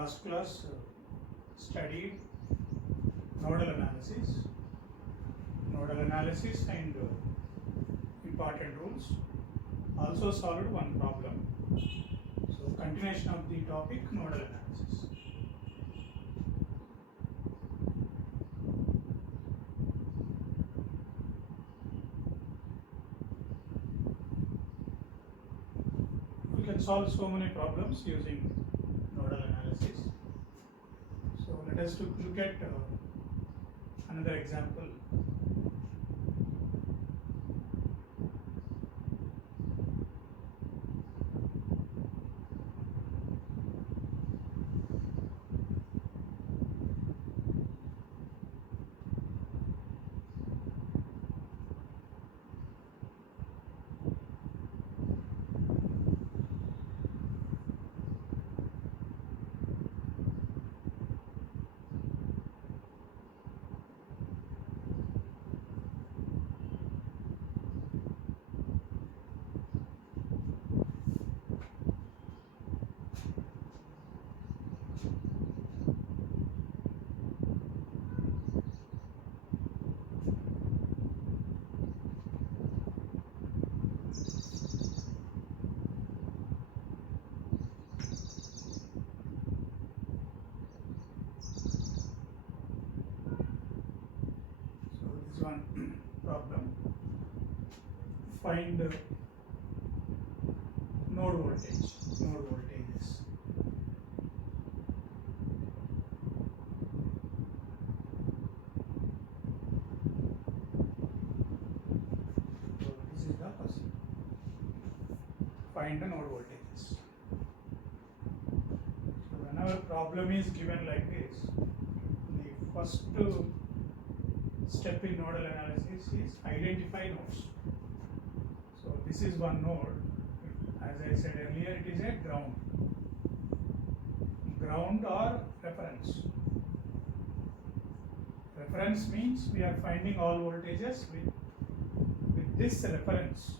last class studied nodal analysis and important rules. Also solved one problem. So continuation of the topic, nodal analysis. We can solve so many problems using nodal analysis. So let us look at another example. One problem. Find node voltages. So this is the first. Find the node voltages. So whenever problem is given like this, the first step in nodal analysis is identify nodes. So this is one node. As I said earlier, it is a ground or reference. Reference means we are finding all voltages with this reference.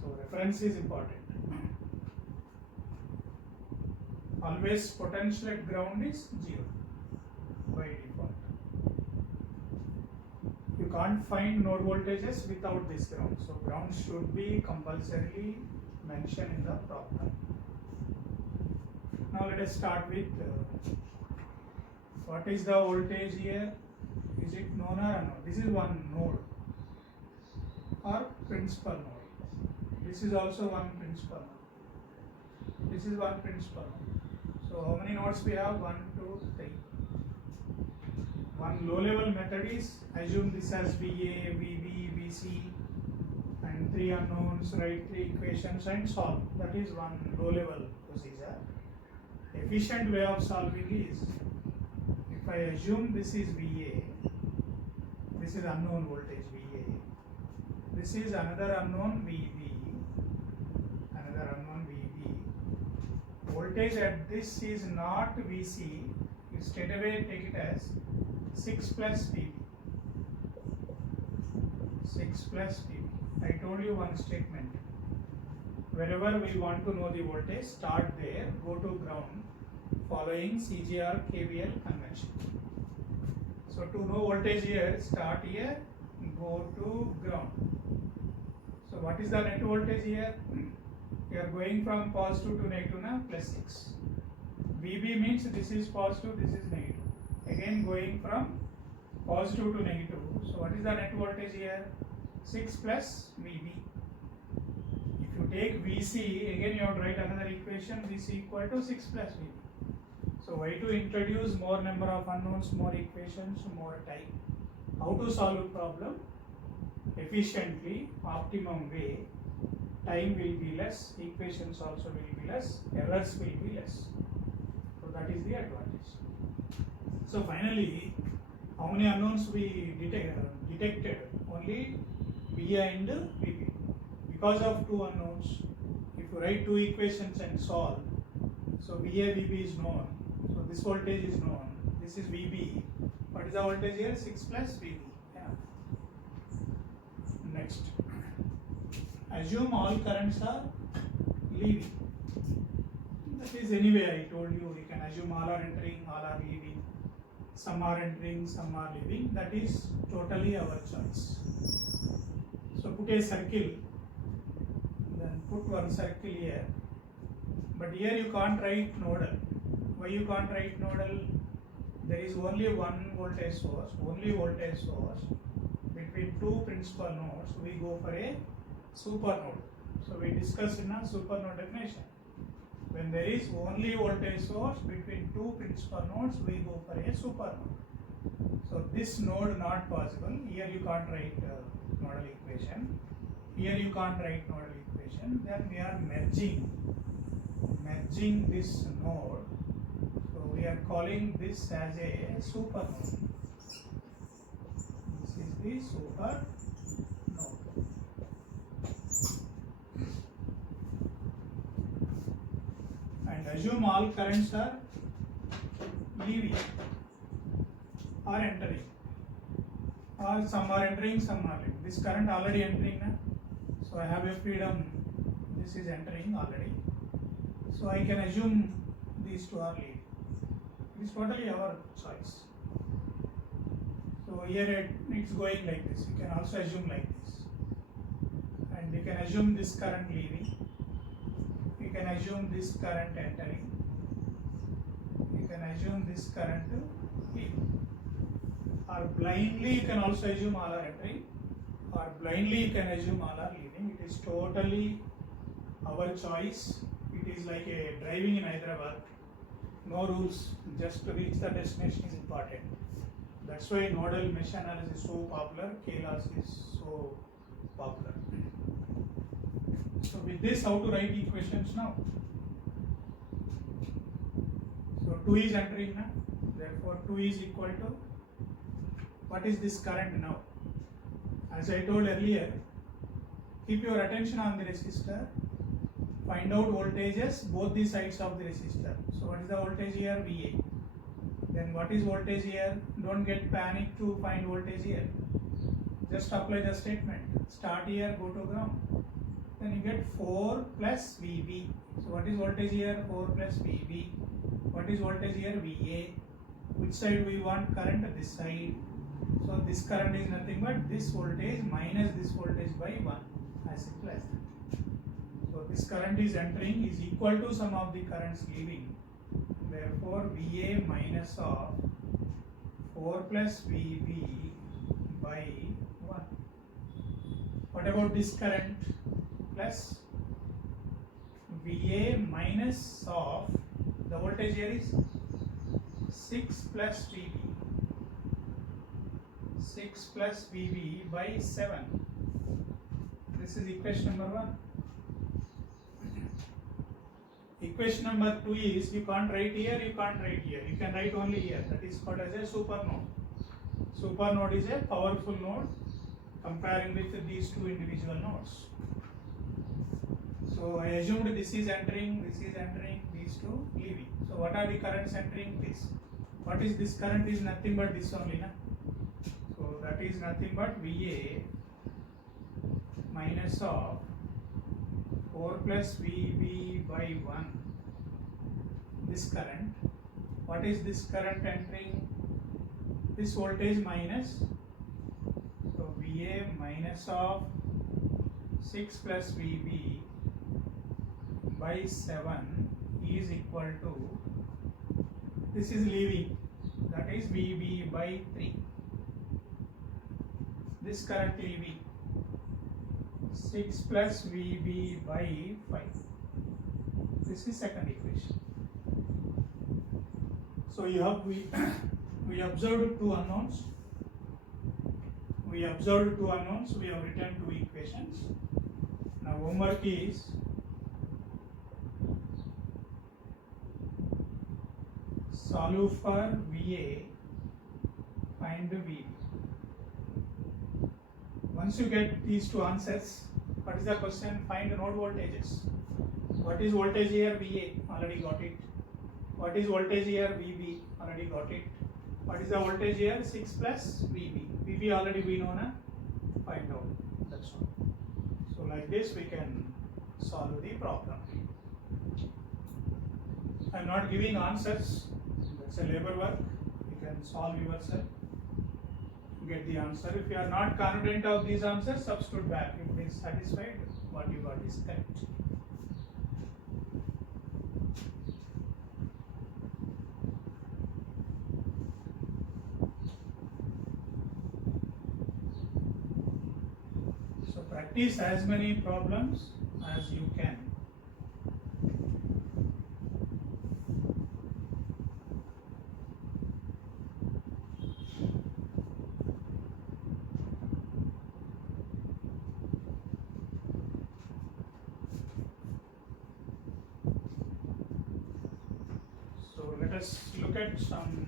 So reference is important. Always potential at ground is 0 by default. You can't find node voltages without this ground. So ground should be compulsorily mentioned in the problem. Now let us start with what is the voltage here? Is it known or unknown? This is one node or principal node. This is also one principal node. This is one principal node. So how many nodes we have? 1, 2, 3. One low level method is assume this as VA, VB, VC and 3 unknowns, write 3 equations and solve. That is one low level procedure. Efficient way of solving is, if I assume this is VA, this is unknown voltage VA, this is another unknown VB, voltage at this is not VC, you straight away take it as 6 plus VB. 6 plus VB. I told you one statement. Wherever we want to know the voltage, start there, go to ground, following CGR KVL convention. So to know voltage here, start here, go to ground. So what is the net voltage here? We are going from positive to negative now, plus 6. VB means this is positive, this is negative. Again going from positive to negative. So what is the net voltage here? 6 plus VB. If you take VC, again you have to write another equation, VC equal to 6 plus VB. So why to introduce more number of unknowns, more equations, more time? How to solve a problem? Efficiently, optimum way. Time will be less, equations also will be less, errors will be less. So that is the advantage. So finally, how many unknowns we detected? Only VA and VB. Because of 2 unknowns, if you write 2 equations and solve, so VA, VB is known. So this voltage is known. This is VB. What is the voltage here? 6 plus VB. Yeah. Next. Assume all currents are leaving. That is anyway I told you we can assume all are entering, all are leaving, some are entering, some are leaving. That is totally our choice. So put a circle, then put one circle here. But here you can't write nodal. Why you can't write nodal? There is only one voltage source, between two principal nodes. We go for a super node. So we discussed in a super node definition. When there is only voltage source between two principal nodes, we go for a super node. So this node not possible. Here you can't write nodal equation. Here you can't write nodal equation. Then we are merging this node. So we are calling this as a super node. This is the super node. And assume all currents are leaving or entering, or some are entering, some are leaving. This current already entering now, so I have a freedom. This is entering already, so I can assume these two are leaving. It is totally our choice. So here it's going like this. You can also assume like this, and you can assume this current leaving. You can assume this current entering. You can assume this current leaving. Or blindly you can also assume all are entering, or blindly you can assume all are leaving. It is totally our choice. It is like a driving in Hyderabad. No rules, just to reach the destination is important. That's why nodal mesh analysis is so popular, K-loss is so popular. So with this, how to write equations now? So 2 is entering now, therefore 2 is equal to, what is this current now? As I told earlier, keep your attention on the resistor, find out voltages both the sides of the resistor. So what is the voltage here? VA. Then what is voltage here? Don't get panic to find voltage here. Just apply the statement. Start here, go to ground. Then you get 4 plus VB. So what is voltage here? 4 plus VB. What is voltage here? VA. Which side we want current? This side. So this current is nothing but this voltage minus this voltage by 1. As simple as that. So this current is entering is equal to sum of the currents leaving. Therefore VA minus of 4 plus VB by 1. What about this current? Plus VA minus of, the voltage here is 6 plus VB. 6 plus VB by 7. This is equation number 1. Equation number 2 is, you can't write here, you can't write here. You can write only here. That is called as a super node. Super node is a powerful node comparing with these two individual nodes. So I assumed this is entering, these two leaving. So what are the currents entering? This. What is this current? Is nothing but this only, na? So that is nothing but VA minus of 4 plus VB by 1. This current. What is this current entering? This voltage minus. So VA minus of 6 plus VB by 7 is equal to, this is leaving, that is VB by 3. This current leaving, 6 plus VB by 5. This is second equation. So you have, we observed two unknowns. We have written two equations. Now homework is solve for VA, find the VB. Once you get these two answers, what is the question? Find the node voltages. What is voltage here? VA, already got it. What is voltage here? VB, already got it. What is the voltage here? 6 plus VB. VB already we know, na? Find out. That's all. So like this we can solve the problem. I am not giving answers, that's a labor work, you can solve yourself, get the answer. If you are not confident of these answers, substitute back. If it is satisfied, what you got is correct. So practice as many problems as you can. So let us look at some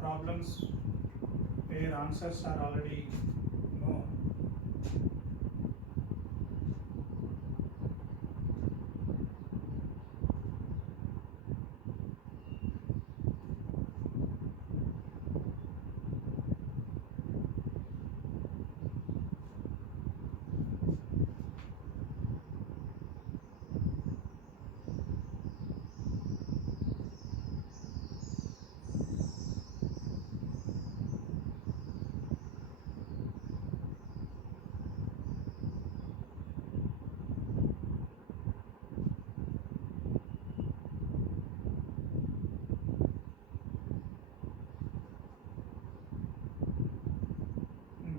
problems where answers are already known.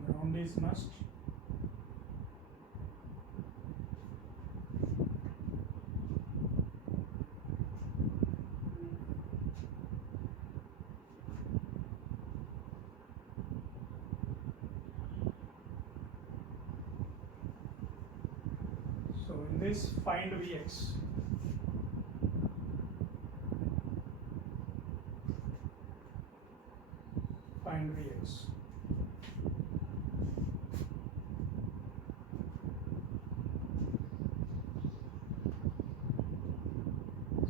Ground is must. So in this, find Vx. Find Vx.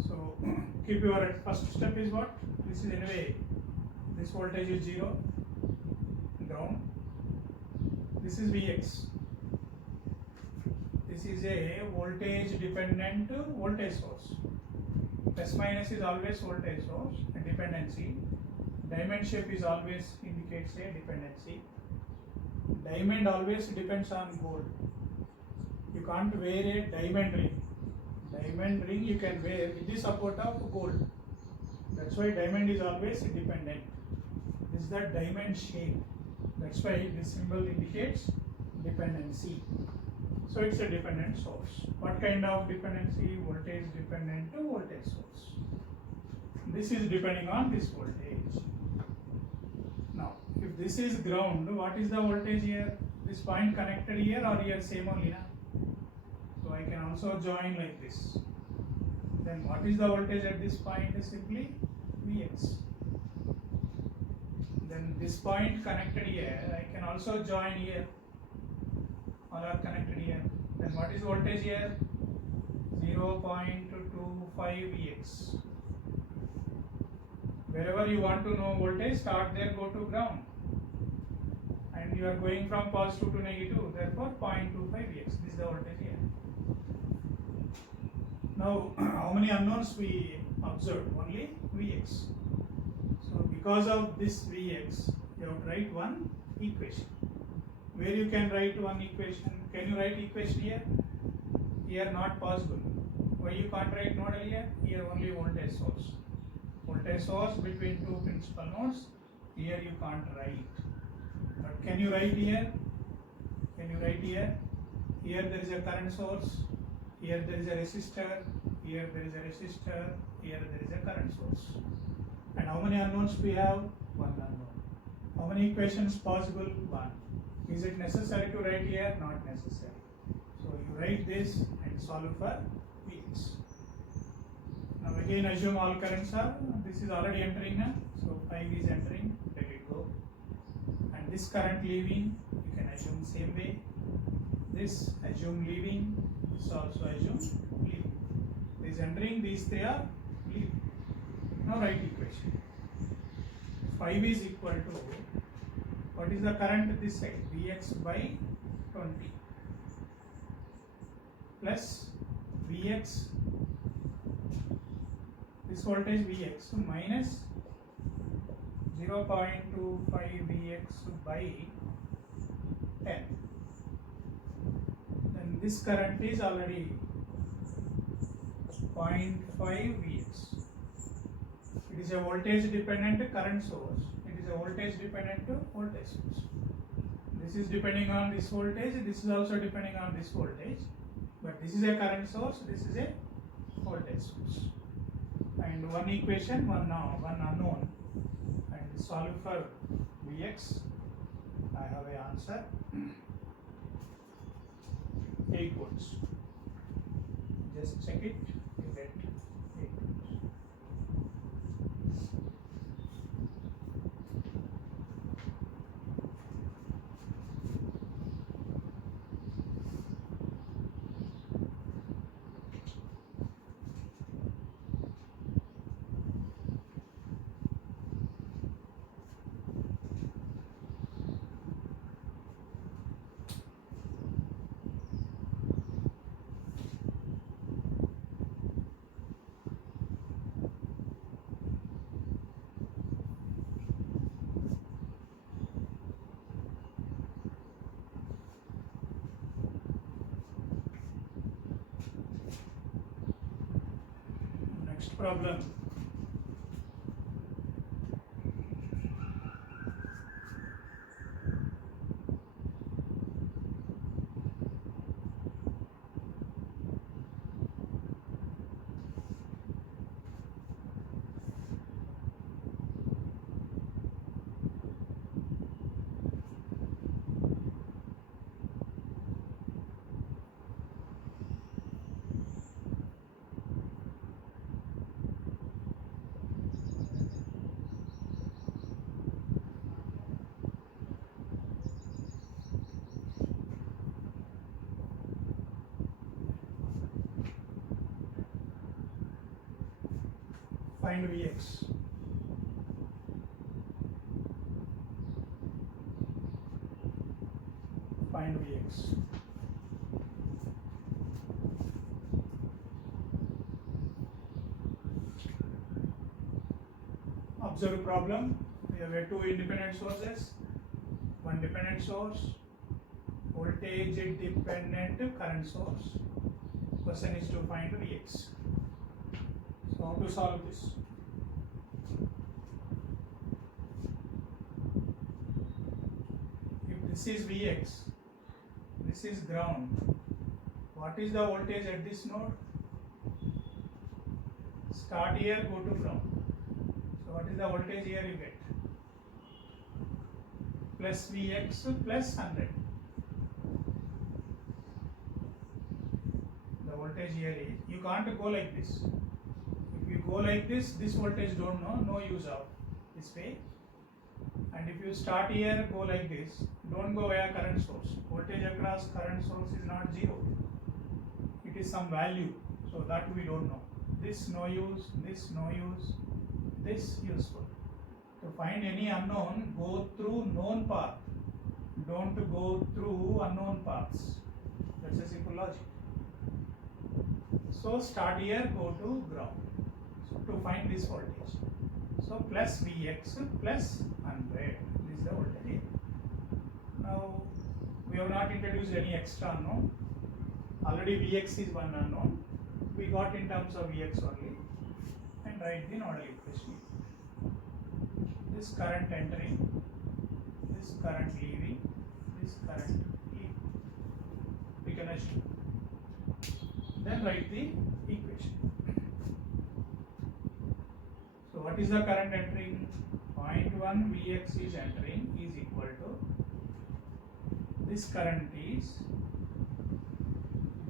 So keep your first step is what? This is anyway, this voltage is 0, ground. This is Vx. This is a voltage dependent voltage source. Plus minus is always voltage source and dependency. Diamond shape is always indicates a dependency. Diamond always depends on gold. You can't wear a diamond ring. Diamond ring you can wear with the support of gold. That's why diamond is always dependent. This is the diamond shape. That's why this symbol indicates dependency. So it's a dependent source. What kind of dependency? Voltage dependent to voltage source. This is depending on this voltage. Now, if this is ground, what is the voltage here? This point connected here or here same only, na? So I can also join like this. Then what is the voltage at this point? Is simply Vx. Then this point connected here, I can also join here. All are connected here. Then what is voltage here? 0.25 Vx. Wherever you want to know voltage, start there, go to ground. And you are going from positive to negative, therefore 0.25 Vx. This is the voltage here. Now, how many unknowns we observed? Only Vx. So, because of this Vx, you have to write one equation. Where you can write one equation? Can you write equation here? Here not possible. Why you can't write nodal here? Here only voltage source. Voltage source between two principal nodes. Here you can't write. But can you write here? Can you write here? Here there is a current source. Here there is a resistor. Here there is a resistor. Here there is a current source. And how many unknowns we have? One unknown. How many equations possible? One. Is it necessary to write here? Not necessary. So you write this and solve for Vx. Now again assume all currents are, this is already entering now. So 5 is entering, let it go. And this current leaving, you can assume same way. This assume leaving, this also assume leaving. This entering, these three are leaving. Now write equation. 5 is equal to, what is the current this side? Vx by 20 plus Vx this voltage Vx minus 0.25 Vx by 10. Then this current is already 0.5 Vx. It is a voltage dependent current source. It is a voltage dependent voltage source. This is depending on this voltage. This is also depending on this voltage. But this is a current source. This is a voltage source. And one equation, one unknown. And solve for Vx. I have an answer. 8 volts. Just check it. You get 8 volts. Next problem. Find Vx. Find Vx. Observe problem. We have two independent sources. One dependent source, voltage dependent current source. Question is to find Vx. So how to solve this? If this is Vx, this is ground, what is the voltage at this node? Start here, go to ground. So what is the voltage here you get? Plus Vx plus 100. The voltage here is, you can't go like this. If you go like this voltage don't know, no use of this way. And if you start here, go like this, don't go via current source. Voltage across current source is not 0. It is some value, so that we don't know. This no use, this no use, this useful. To find any unknown, go through known path. Don't go through unknown paths. That's a simple logic. So start here, go to ground. So to find this voltage. So plus Vx plus 100. This is the voltage here. Now we have not introduced any extra unknown. Already Vx is one unknown. We got in terms of Vx only. And write the nodal equation. This current entering, this current leaving, this current leaving. We can assume. Then write the equation. So what is the current entering? 0.1 Vx is entering is equal to, this current is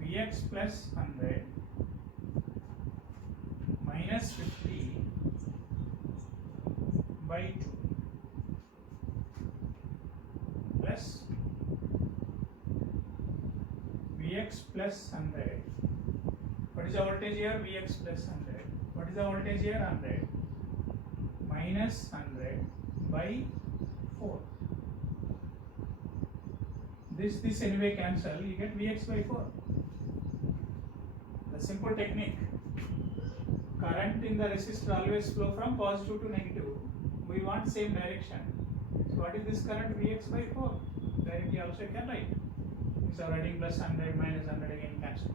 Vx plus 100 minus 50 by 2 plus Vx plus 100. What is the voltage here? Vx plus 100. What is the voltage here? 100 minus 100 by 4. This anyway cancel. You get Vx by 4. The simple technique. current in the resistor always flow from positive to negative. We want same direction. So what is this current? Vx by 4. Directly also you can write. Instead of writing plus 100 minus 100 again cancel.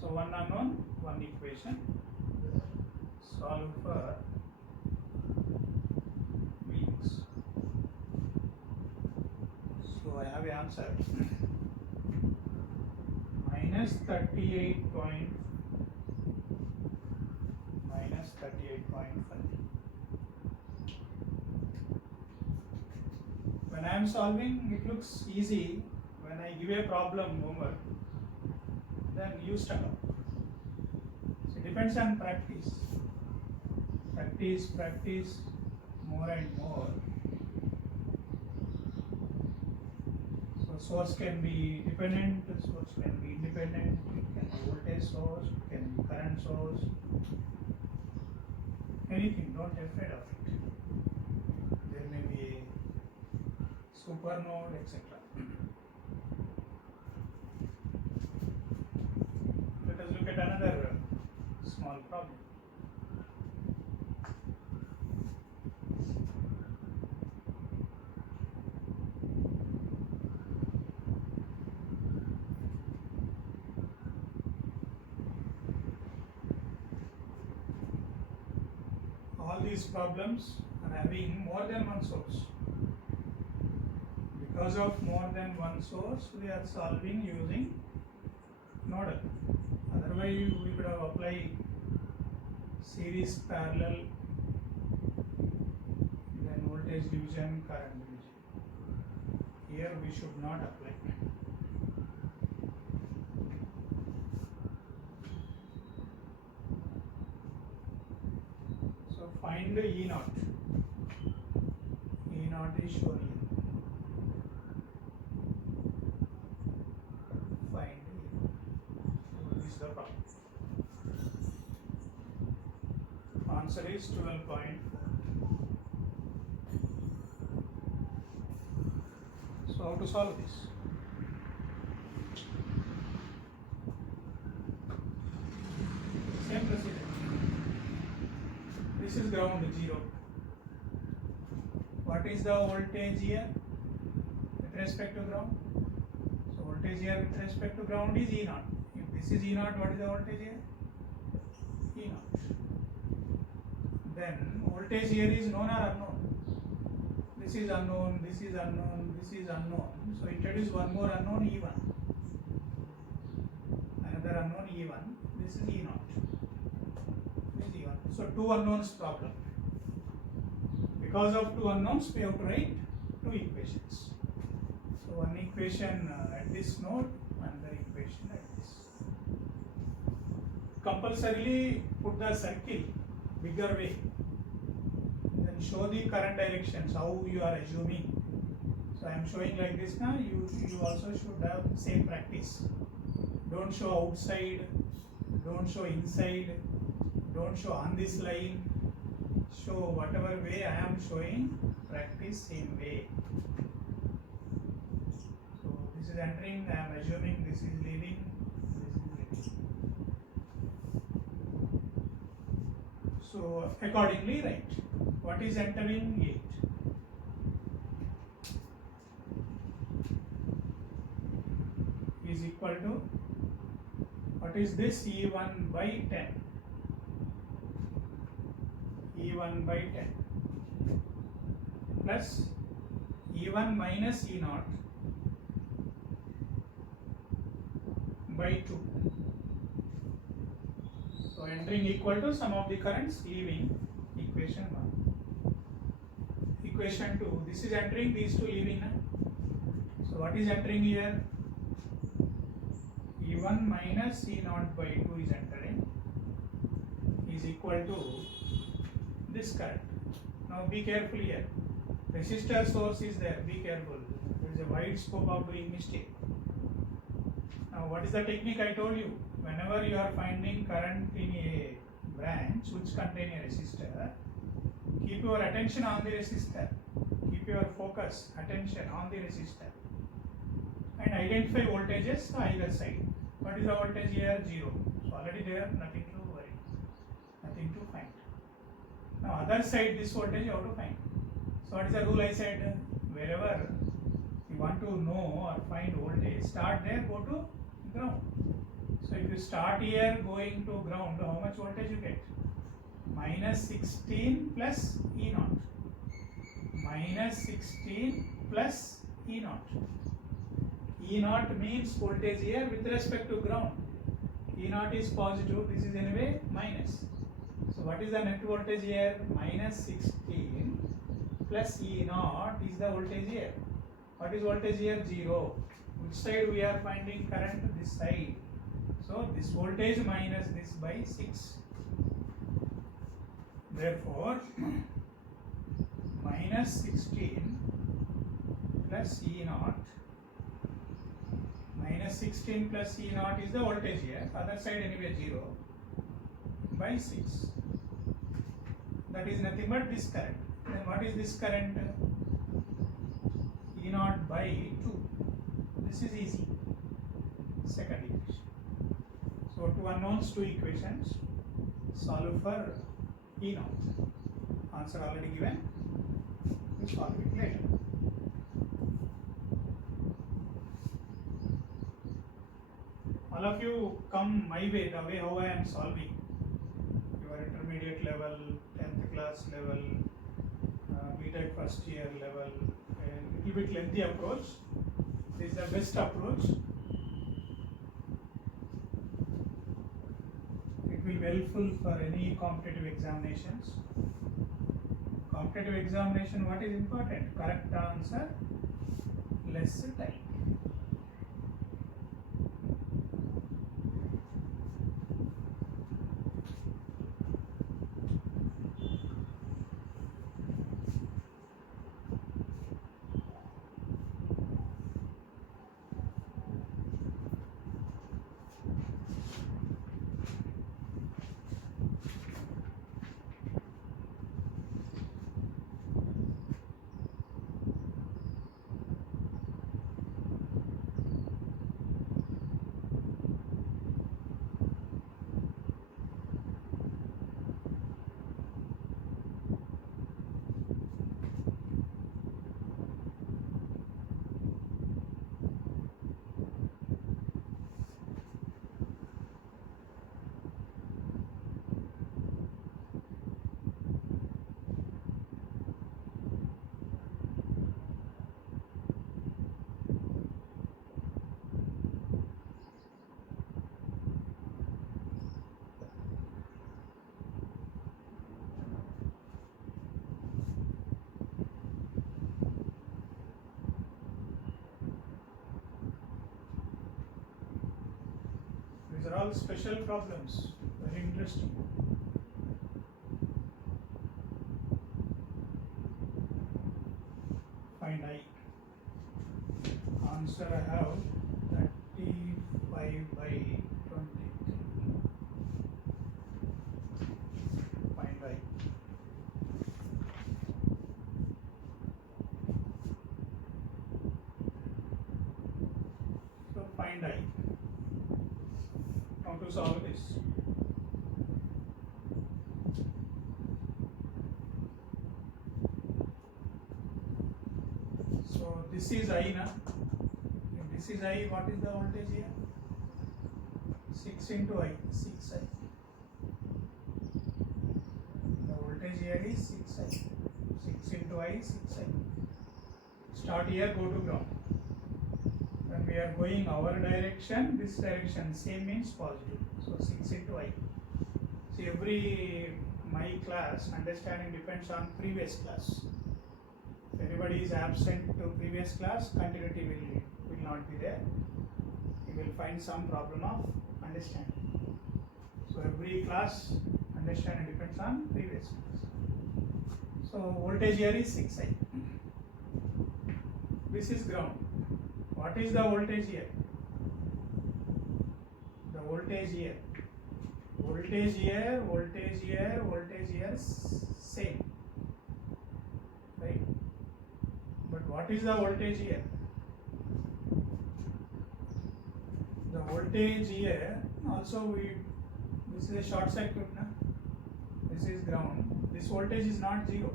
So one unknown, one equation. Solve for Vx. So I have an answer. Minus 38 point. Minus 38.5. When I am solving, it looks easy. When I give a problem homework, then you stuck up. So it depends on practice. Practice more and more. So source can be dependent, source can be independent, it can be voltage source, it can be current source. Anything, don't be afraid of it. There may be a supernode, etc. Let us look at another small problem. All these problems are having more than one source. Because of more than one source, we are solving using nodal. Otherwise, we could have applied series, parallel, then voltage division, current division. Here we should not apply. So find the E naught. E naught is shown here. Find E naught. So this is the problem. Answer is 12.4. So how to solve this? Same procedure. This is ground 0. What is the voltage here with respect to ground? So voltage here with respect to ground is E naught. If this is E naught, what is the voltage here? E naught. Then voltage here is known or unknown? This is unknown, this is unknown, this is unknown. So introduce one more unknown, E1. Another unknown, E1. This is E naught. This is E1. So two unknowns problem. Because of two unknowns, we have to write two equations. So one equation at this node, another equation at this. Compulsorily put the circle bigger way. Then show the current directions, how you are assuming. So I am showing like this now, you also should have same practice. Don't show outside, don't show inside, don't show on this line. Show whatever way I am showing, practice same way. So this is entering, I am assuming this is leaving, this is leaving. So accordingly write. What is entering? 8 is equal to, what is this? E1 by 10. E1 by 10 plus E1 minus E naught by 2. So entering equal to sum of the currents, leaving equation 1. Equation 2, this is entering, these two leaving now. So what is entering here? E1 minus E naught by 2 is entering, is equal to this current. Now be careful here. Resistor source is there, be careful. There is a wide scope of doing mistake. Now what is the technique I told you? Whenever you are finding current in a branch which contain a resistor, keep your attention on the resistor. Keep your focus, attention on the resistor. And identify voltages either side. What is the voltage here? 0. So already there, nothing to worry. nothing to find. Now other side, this voltage you have to find. So what is the rule I said? Wherever you want to know or find voltage, start there, go to ground. So if you start here going to ground, how much voltage you get? Minus 16 plus E naught. Minus 16 plus E naught. E naught means voltage here with respect to ground. E naught is positive, this is anyway minus. So what is the net voltage here? Minus 16 plus E naught is the voltage here. What is voltage here? 0. Which side we are finding current? This side. So this voltage minus this by 6. Therefore, minus 16 plus E naught. Minus 16 plus E naught is the voltage here. Other side anyway 0 by 6. That is nothing but this current. Then what is this current? E naught by 2. This is easy. Second equation. So 2 unknowns, 2 equations. Solve for E naught. Answer already given. We solve it later. All of you come my way, the way how I am solving. Your intermediate level, 10th class level, BTech first year level, a little bit lengthy approach. This is the best approach. It will be helpful for any competitive examinations. Competitive examination, what is important? Correct answer, less time. These are all special problems, very interesting. Find I. Answer I have 35 by 23. Find I. So find I. How to solve this? So this is I na. If this is I, what is the voltage here? 6 into I, 6I. The voltage here is 6I. 6 into I, 6I. Start here, go to ground. When we are going our direction, this direction, same means positive. So 6 into I. See, every my class understanding depends on previous class. If anybody is absent to previous class, continuity will not be there. You will find some problem of understanding. So every class understanding depends on previous class. So voltage here is 6I. This is ground. What is the voltage here? The voltage here. Voltage here, voltage here, voltage here, same. Right? But what is the voltage here? The voltage here, also this is a short circuit, na? this is ground. This voltage is not zero.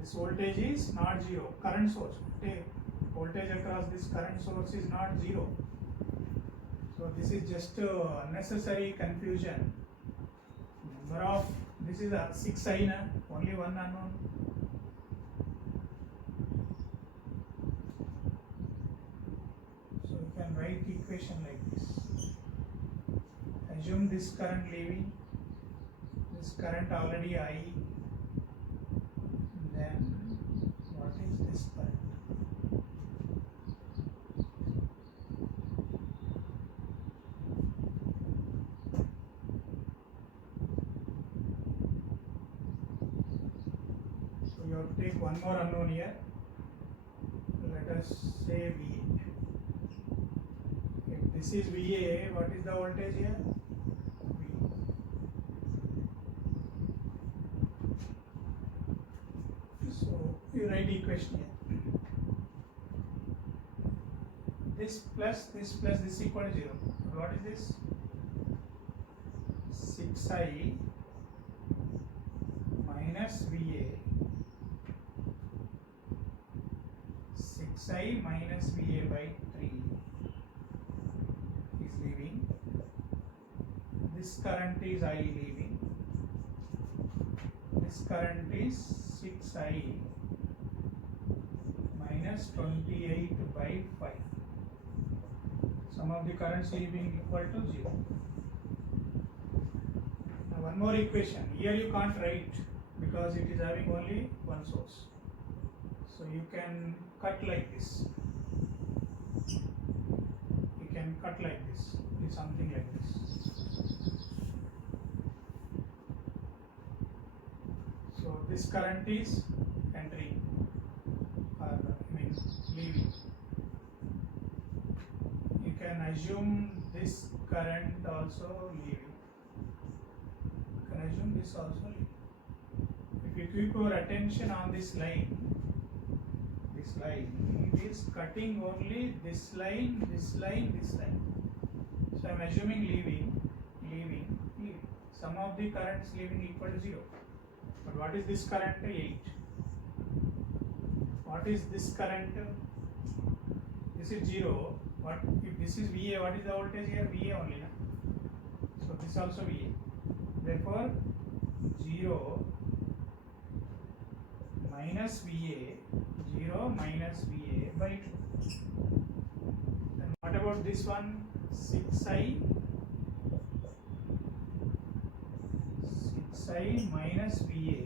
This voltage is not zero. Current source. Take voltage across this current source is not zero. So this is just unnecessary confusion. Number of this is a 6i na, only one unknown. So you can write equation like this. Assume this current leaving, this current already I. Then what is this current? So you have to take one more unknown here. Let us say VA. If this is VA, what is the voltage here? V. So you write equation here. This plus this equal to 0. What is this? 6i minus VA. 6i minus VA by 3 is leaving. This current is I leaving. This current is 6i minus 28 by 5. Sum of the currents leaving equal to 0. Now one more equation. Here you can't write because it is having only one source. So you can cut like this. You can cut like this. It's something like this. So this current is entering, or leaving. You can assume this current also leaving. You can assume this also leaving. If you keep your attention on this line, it is cutting only this line, this line, this line. So I am assuming leaving. Sum of the currents leaving equal to 0. But what is this current? 8. What is this current? This is 0. What if this is VA? What is the voltage here? VA only. Na? So this also VA. Therefore 0 minus VA. 0 minus VA by 2. And what about this one? 6i minus VA.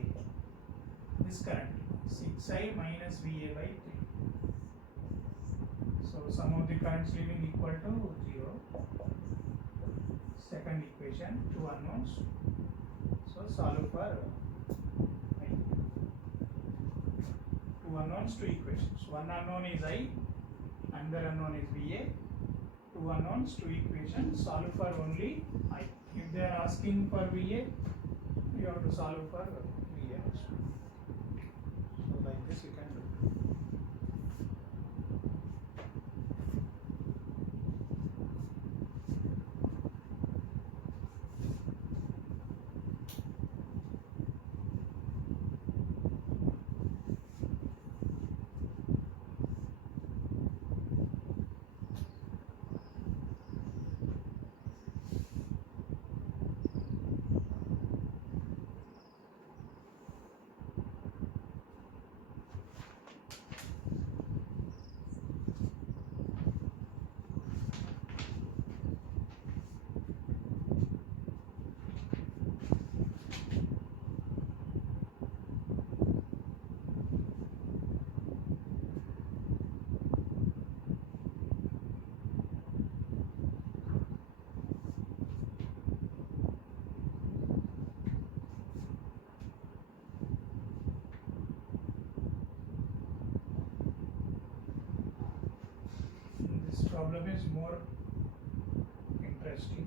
This current 6i minus VA by 3. So sum of the currents leaving equal to 0. Second equation, 2 unknowns. So solve for 2 unknowns, 2 equations. One unknown is I, another unknown is VA. 2 unknowns, 2 equations. Solve for only I. If they are asking for VA, you have to solve for VA also. So like this you can do. Problem is more interesting.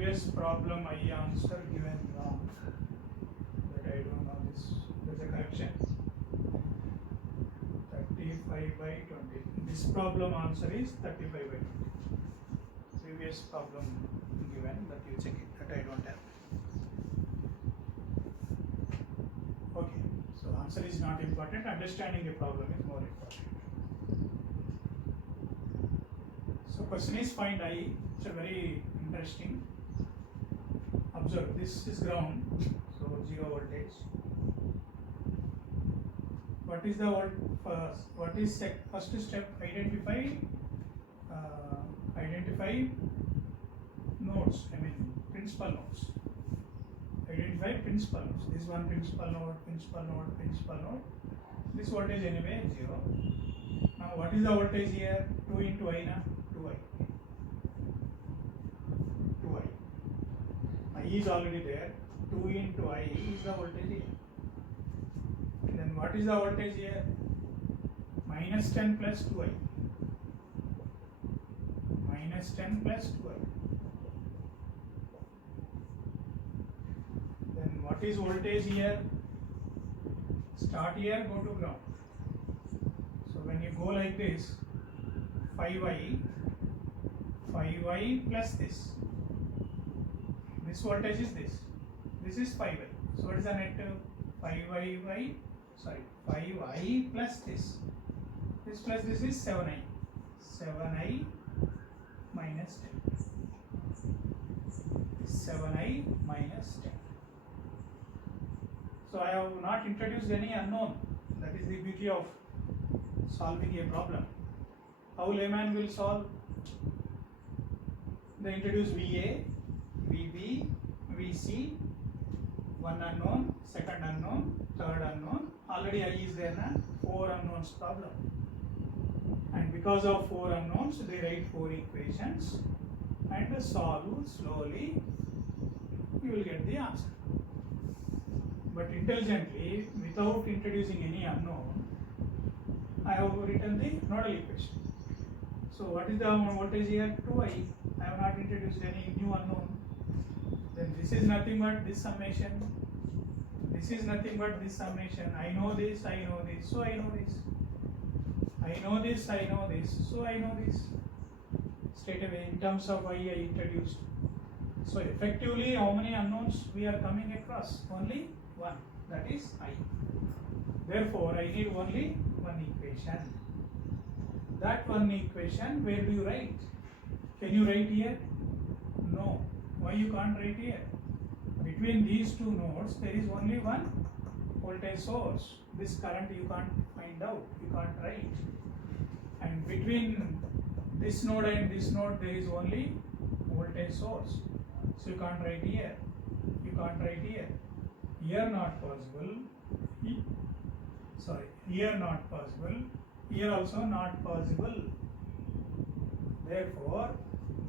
previous problem I answer given wrong, but I don't know this. There's a correction. 35 by 20. This problem answer is 35 by 20. Previous problem given, but you check it, that I don't have. Okay, so answer is not important, understanding a problem is more important. So question is find I. It's a very interesting. Observe, this is ground, so 0 voltage. What is the first step? Identify nodes, principal nodes. Identify principal nodes. This one principal node. This voltage anyway 0. Now what is the voltage here? 2 into I na? 2I. I is already there. 2 into I is the voltage here. Then what is the voltage here? Minus 10 plus 2I. Minus 10 plus 2I. Then what is voltage here? Start here, go to ground. So when you go like this, 5I plus this. This voltage is this. This is 5I. So what is the net? 5I plus this. This plus this is 7I. 7I minus 10. 7I minus 10. So I have not introduced any unknown. That is the beauty of solving a problem. How layman will solve? They introduce VA, VB, VC, one unknown, second unknown, third unknown. Already I is there na? 4 unknowns problem. And because of 4 unknowns, they write 4 equations and solve slowly. You will get the answer. But intelligently, without introducing any unknown, I have written the nodal equation. So what is the voltage here? 2I. I have not introduced any new unknown. Then this is nothing but this summation. This is nothing but this summation. I know this, so I know this. I know this, so I know this. Straight away, in terms of I introduced. So effectively, how many unknowns we are coming across? Only one. That is I. Therefore, I need only one equation. That one equation, where do you write? Can you write here? No. Why you can't write here? Between these two nodes, there is only one voltage source. This current you can't find out, you can't write. And between this node and this node, there is only voltage source. So you can't write here. You can't write here. Here not possible. Here not possible. Here also not possible. Therefore,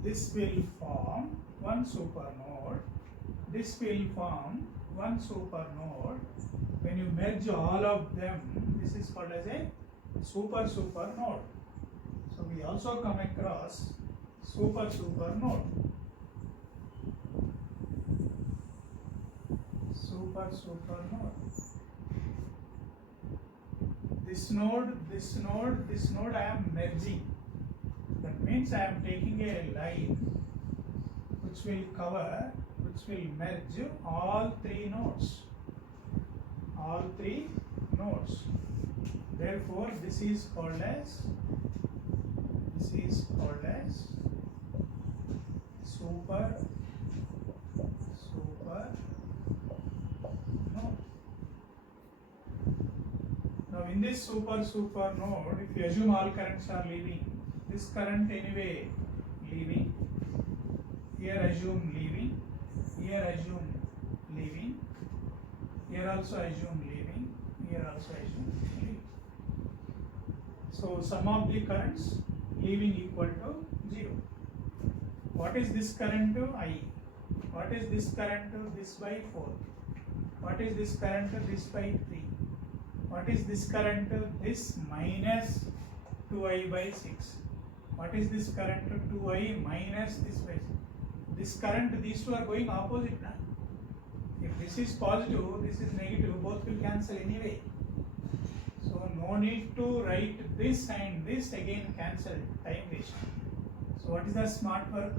this will form one supernode. This will form one supernode. When you merge all of them, this is called as a supernode. So we also come across supernode. Supernode. This node, I am merging. That means I am taking a line which will merge all 3 nodes. All 3 nodes. Therefore, this is called as super node. Now in this super node, if you assume all currents are leaving, this current anyway leaving, here assume leaving, here assume leaving, here also assume leaving, here also assume leaving. So sum of the currents leaving equal to 0. What is this current to? I. What is this current to? This by 4. What is this current to? This by 3. What is this current to? This minus 2I by 6. What is this current to? 2I minus this by 6. this current, these two are going opposite now. If this is positive, this is negative, both will cancel anyway. So no need to write this and this again cancel, time waste. So what is the smart work?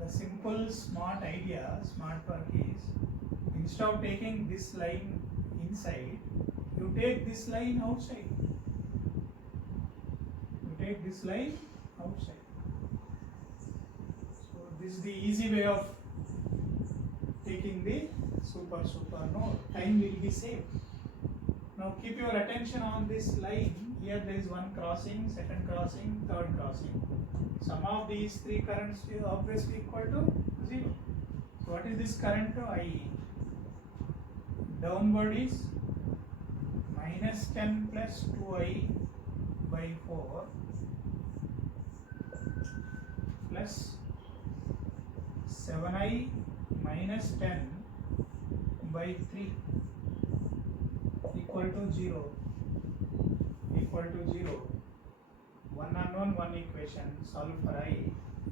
The simple smart idea, smart work is, instead of taking this line inside, you take this line outside. You take this line outside. So this is the easy way of taking the super node. Time will be saved. Now keep your attention on this line. Here there is one crossing, second crossing, third crossing. Sum of these three currents is obviously equal to 0. So what is this current? I. Downward is minus 10 plus 2I by 4 plus 7I minus 10 by 3 equal to 0. Equal to 0. One unknown, one equation. Solve for I,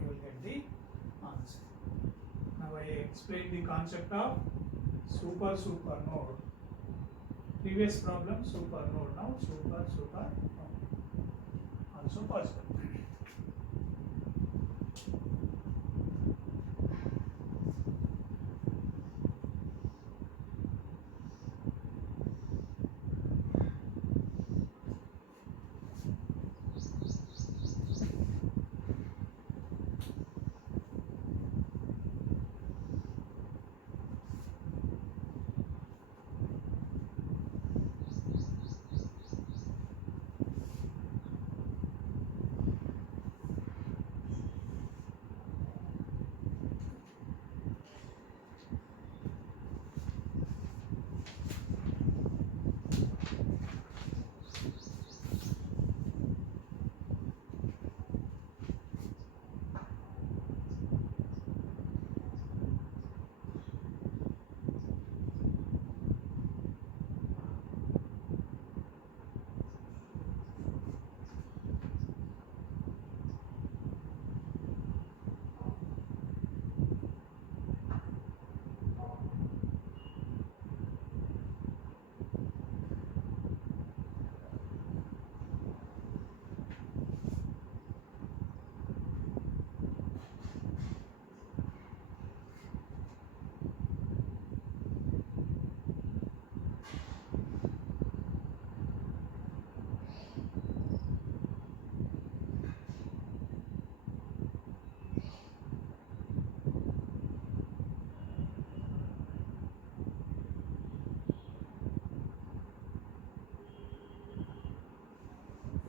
you will get the answer. Now I explain the concept of super node. Previous problem super node, now super node. Also possible.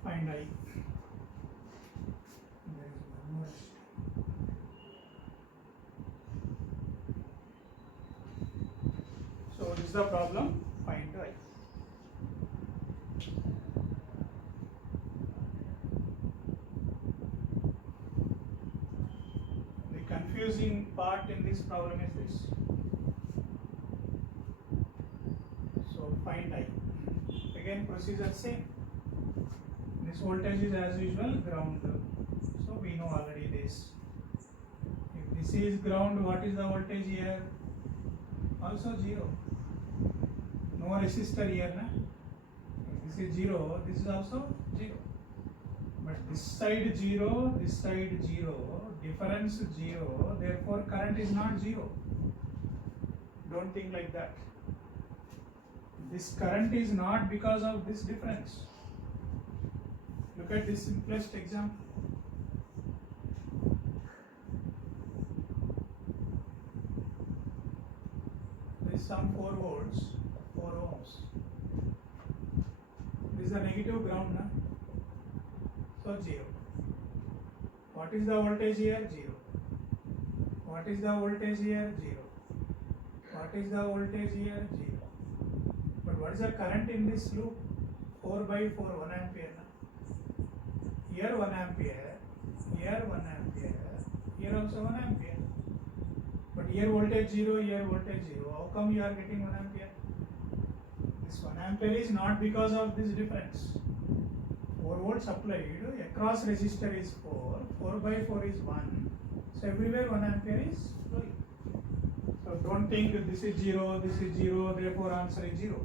Find I. There is one more. So this is the problem. Find I. The confusing part in this problem is this. So find I. Again procedure same. This voltage is as usual ground. So we know already this. If this is ground, what is the voltage here? Also 0. No resistor here, na? If this is 0, this is also 0. But this side 0, this side 0, difference 0, therefore current is not 0. Don't think like that. This current is not because of this difference. Look at this simplest example. There is some 4 volts, 4 ohms. This is a negative ground, na? So 0. What is the voltage here? 0. What is the voltage here? 0. What is the voltage here? 0. But what is the current in this loop? 4 by 4, 1 ampere. Na? Here 1 ampere, here 1 ampere, here also 1 ampere. But here voltage 0, here voltage 0. How come you are getting 1 ampere? This 1 ampere is not because of this difference. 4 volts applied, across resistor is 4, 4 by 4 is 1, so everywhere 1 ampere is flowing. So don't think this is 0, therefore answer is 0.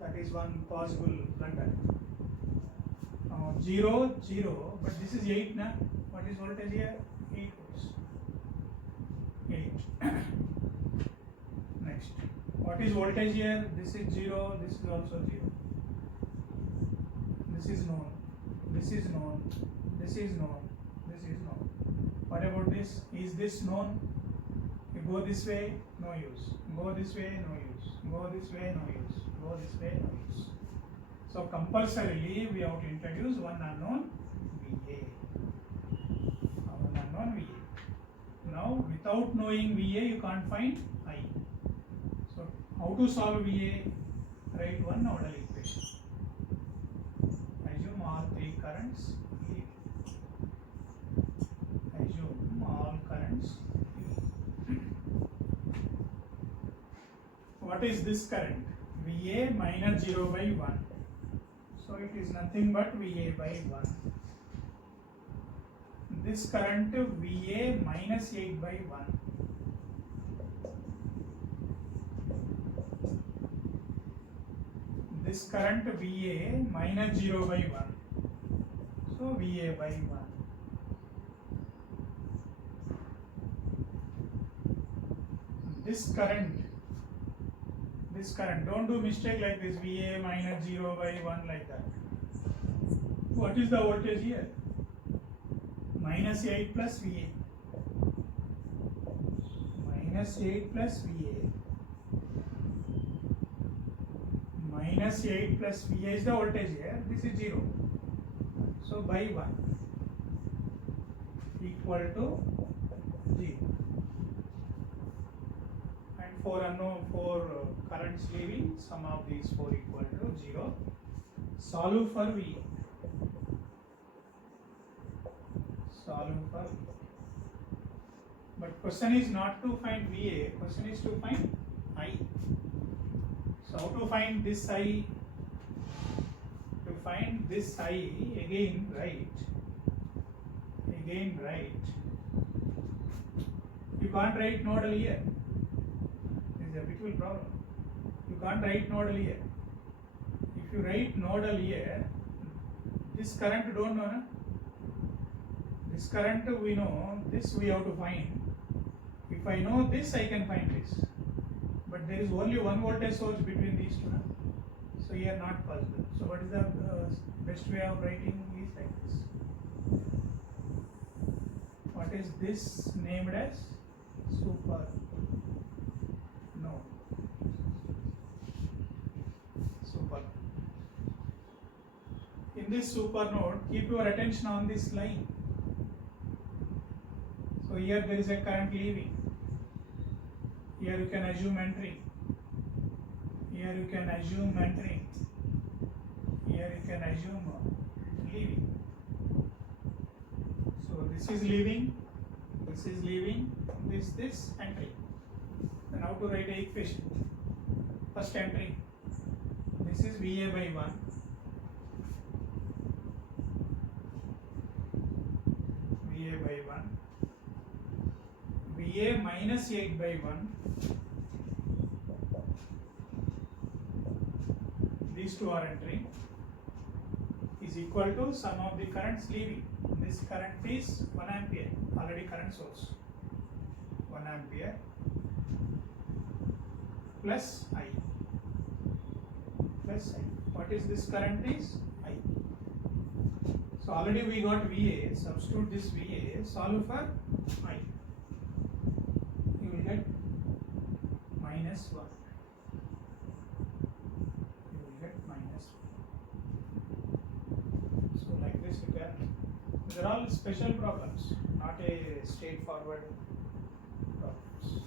That is one possible blunder. 0, 0, but this is 8 na? What is voltage here? 8 volts. 8. Next. What is voltage here? This is 0, this is also 0. This is known, this is known, this is known, this is known. What about this? Is this known? You go this way, no use. Go this way, no use. Go this way, no use. Go this way, no use. So compulsorily we have to introduce one unknown VA. One unknown VA. Now without knowing VA you can't find I. So how to solve VA? Write one nodal equation. Assume all three currents leave. Assume all currents leave. What is this current? VA minus 0 by 1. So it is nothing but VA by 1. This current VA minus 8 by 1. This current VA minus 0 by 1. So VA by 1. This current, don't do mistake like this, VA minus 0 by 1 like that. What is the voltage here? Minus 8 plus VA. Minus 8 plus VA. Minus 8 plus VA is the voltage here. This is 0. So by 1 equal to 0. And four currents leaving, sum of these 4 equal to 0. Solve for VA. Solve for VA. But question is not to find VA, question is to find I. So how to find this I? To find this I, again write. You can't write nodal here. This is a big problem. You can't write nodal here. If you write nodal here, this current don't know, na? This current we know, this we have to find. If I know this, I can find this. But there is only one voltage source between these two. Na? So here not possible. So what is the best way of writing is like this. What is this named as? Super node. Super. In this super node, keep your attention on this line. So here there is a current leaving. Here you can assume entering. Here you can assume entering. Here you can assume leaving. So this is leaving, this is leaving, this entering. Then how to write a equation? First entering. This is VA by 1. VA by 1. VA minus 8 by 1. These two are entering, is equal to sum of the currents leaving. This current is 1 ampere, already current source. 1 ampere plus I. Plus I. What is this current is? I. So already we got VA, substitute this VA, solve for I. You will get minus 1. These are all special problems, not a straightforward problems.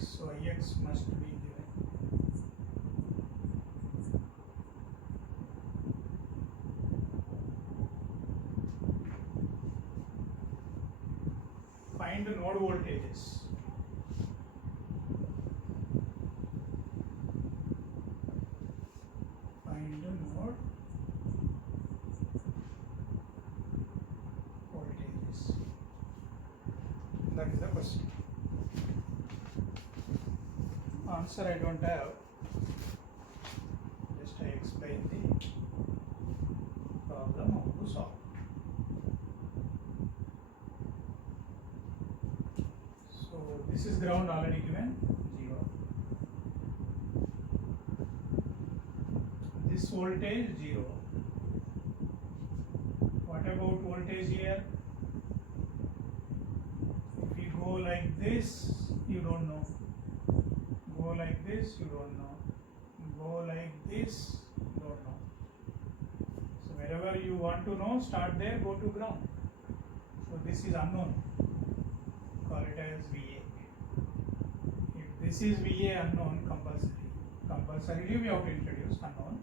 Ix, so Ix must be given. Find the node voltages. Find the node voltages. That is the question. Answer I don't have. Just I explain the problem how to solve. So this is ground already given 0. This voltage 0. What about voltage here? If you go like this, you don't know. Go like this, you don't know. Go like this, you don't know. So wherever you want to know, start there, go to ground. So this is unknown. Call it as VA. If this is VA unknown, compulsorily we have to introduce unknown.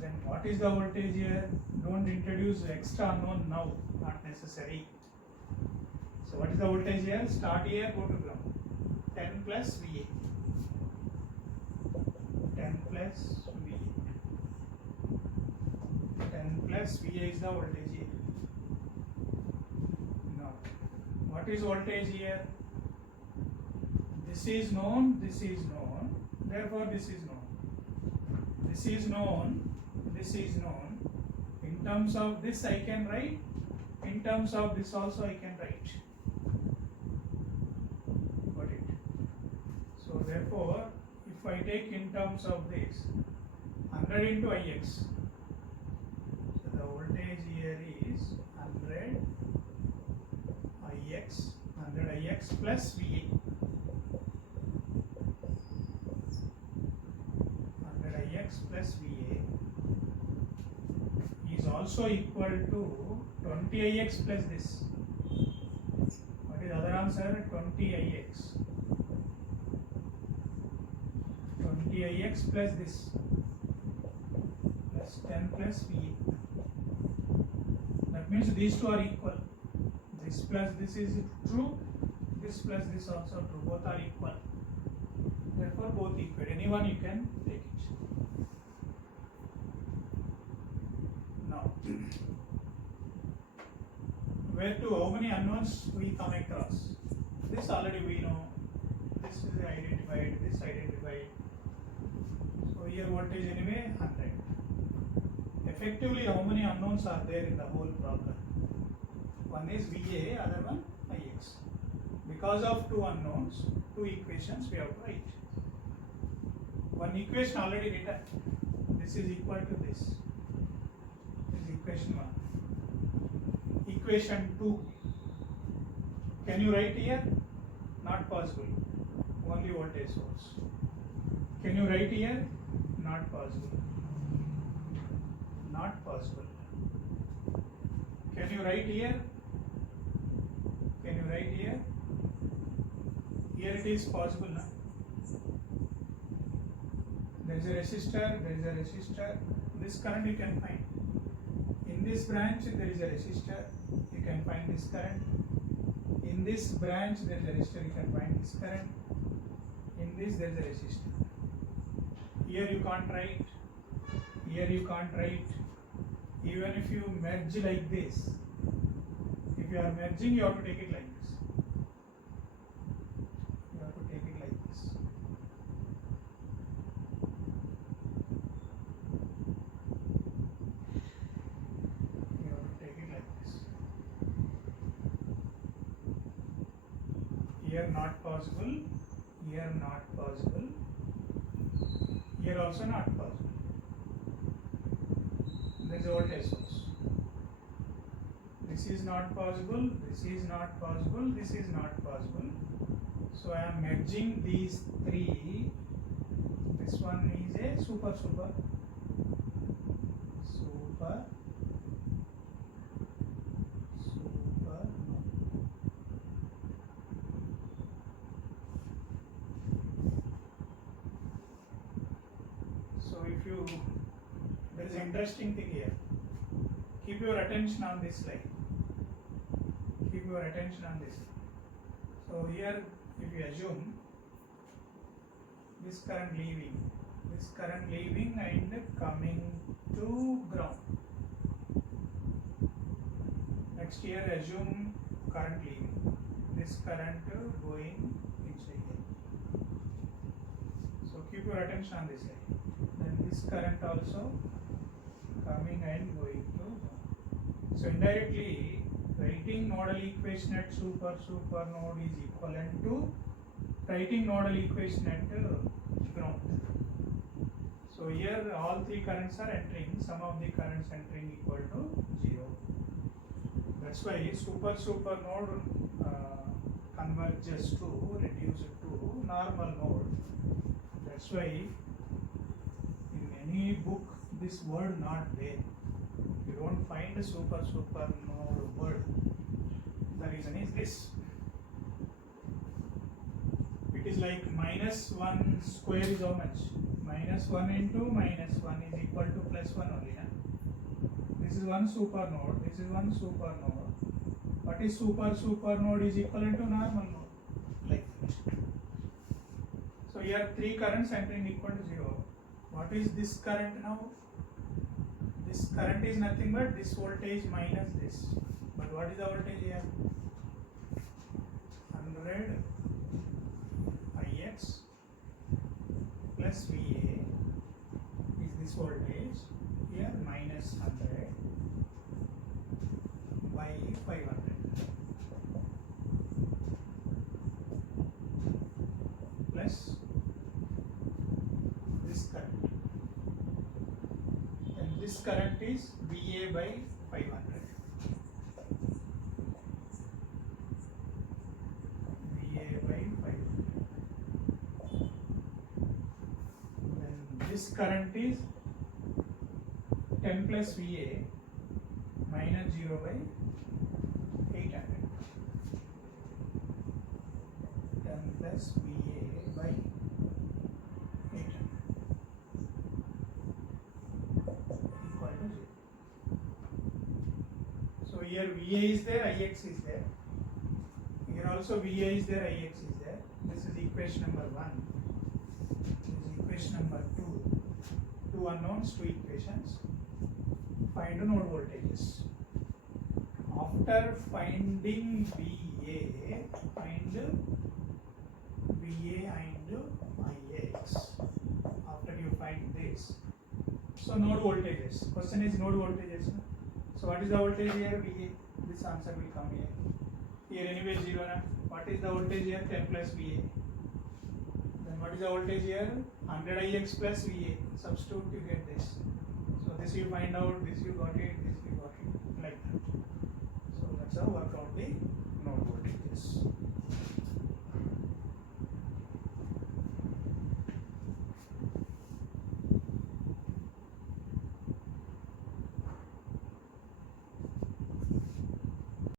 Then what is the voltage here? Don't introduce extra unknown now, not necessary. So what is the voltage here? Start here, go to ground. 10 plus VA. 10 plus VA. 10 plus VA is the voltage here. Now, what is voltage here? This is known, therefore this is known. This is known, this is known. In terms of this I can write, in terms of this also I can write. Got it? So therefore, if I take in terms of this, 100 into Ix, so the voltage here is 100 Ix plus VA. 100 Ix plus VA is also equal to 20 Ix plus this. What is other answer? 20 Ix. 20 Ix plus this. Plus 10 plus VA. That means these two are equal. This plus this is true. This plus this also true. Both are equal. Therefore both equal. Anyone you can take it. Now, where to how many unknowns we come across? This already we know. This is identified. This identified. So here voltage anyway 100. Effectively, how many unknowns are there in the whole problem? One is VA, other one Ix. Because of two unknowns, two equations we have to write. One equation already written. This is equal to this. This is equation 1. Equation 2. Can you write here? Not possible. Only voltage source. Can you write here? Not possible. Not possible. Can you write here? Can you write here? Here it is possible now. There is a resistor, there is a resistor. This current you can find. In this branch there is a resistor, you can find this current. In this branch there is a resistor, you can find this current. In this there is a resistor. Here you can't write. Here you can't write. Even if you merge like this, if you are merging, you have to take it like this. You have to take it like this. You have to take it like this. Here not possible. Here not possible. Here also not possible. There is a voltage source. This is not possible, this is not possible, this is not possible. So I am merging these three. This one is a super. if you, there is an interesting thing here. Keep your attention on this slide. Keep your attention on this. So here, if you assume this current leaving and coming to ground. Next here, assume current leaving. This current going inside here. So keep your attention on this side. Then this current also coming and going to ground. So indirectly, writing nodal equation at super node is equivalent to writing nodal equation at ground. So here all three currents are entering, sum of the currents entering equal to 0. That's why super node converges to reduce it to normal node. That's why in any book this word not there. You don't find a super node word. The reason is this. It is like -1 square is how much? -1 into -1 is equal to +1 only. Huh? This is one super node. This is one super node. What is super node is equivalent to normal node. Like that. So here three currents entering equal to 0. What is this current now? This current is nothing but this voltage minus this. But what is the voltage here? 100 Ix plus VA is this voltage. Here minus 100 by 500 plus this current. And this current is VA by 500. This current is 10 plus VA minus 0 by 800. 10 plus VA by 800 equal to 0. So here VA is there, Ix is there. Here also VA is there, Ix is there. This is equation number 1. This is equation number 2. Two unknowns, two equations. Find the node voltages. After finding VA, find VA and Ix. After you find this, so node voltages. Question is node voltages. So what is the voltage here? VA. This answer will come here. Here anyway 0. Na? What is the voltage here? 10 plus VA. Then what is the voltage here? 100 Ix plus VA. Substitute, you get this. So this you find out, this you got it, this you got it, like that. So that's how work out the node voltages.